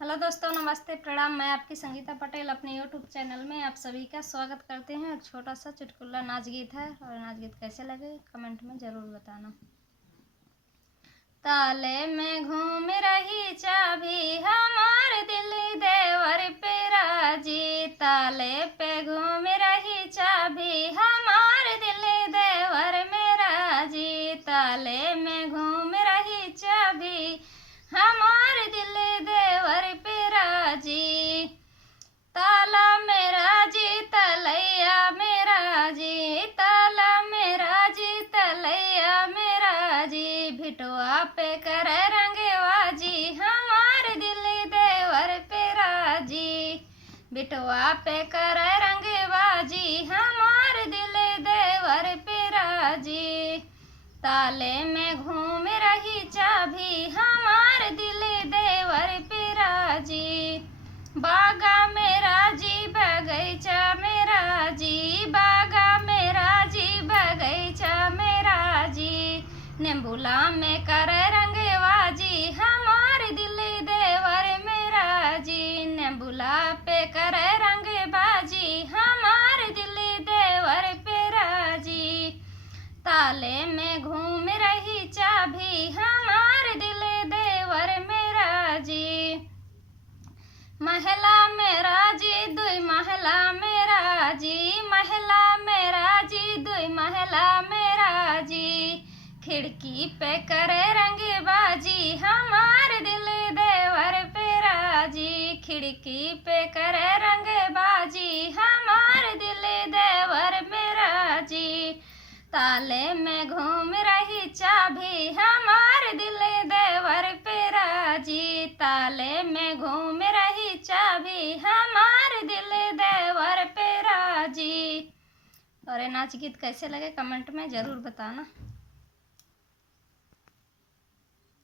Hello दोस्तों, नमस्ते, प्रणाम। मैं आपकी संगीता पटेल अपने यूट्यूब चैनल में आप सभी का स्वागत करते हैं। एक छोटा सा चुटकुला नाच गीत है और नाच गीत कैसे लगे कमेंट में ज़रूर बताना। ताले में घूम रही चाबी हमार दिल्ली देवर पे राजी, ताले पे घूम रही चाबी हमार दिल्ली देवर में राजी, ताले में घूम रही चाबी हमार दिल्ली देवर पे राजी। ताला मेरा जी तलैया मेरा जी, ताला मेरा जी तलैया मेरा जी, भिटवा पे कर रंगवाजी हमार दिल्ली देवर पे राजी, बिटवा पे कर रंगवाजी हमार दिल्ली देवर पे राजी। ताले में घूम रही चाबी हमार दिल्ली देवर पे राजी, बागा मेरा जी बगीचा मेरा जी, बागा मेरा जी बगीचा मेरा जी, नेबुला में कर रंगवाजी हमार दिल्ली देवर मेरा जी, नेबुला पे कर रंगबाजी हमार दिल्ली देवर पे राजी। ताले में घूम रही चाबी हमार दिल्ली देवर मेरा जी, महला मेरा जी दुई महला मेरा जी, महला मेरा जी दुई महला मेरा जी, खिड़की पे करे रंगबाजी हमार दिल्ली देवर पे राजी, खिड़की पे करे रंगबाजी हमार दिल्ली देवर मेरा जी। ताले में घूम रही चाबी हमार दिल्ली देवर पे राजी, ताले में घूम रही चाबी हमार दिल्ली देवर पे राजी। और ये नाच गीत कैसे लगे कमेंट में ज़रूर बताना।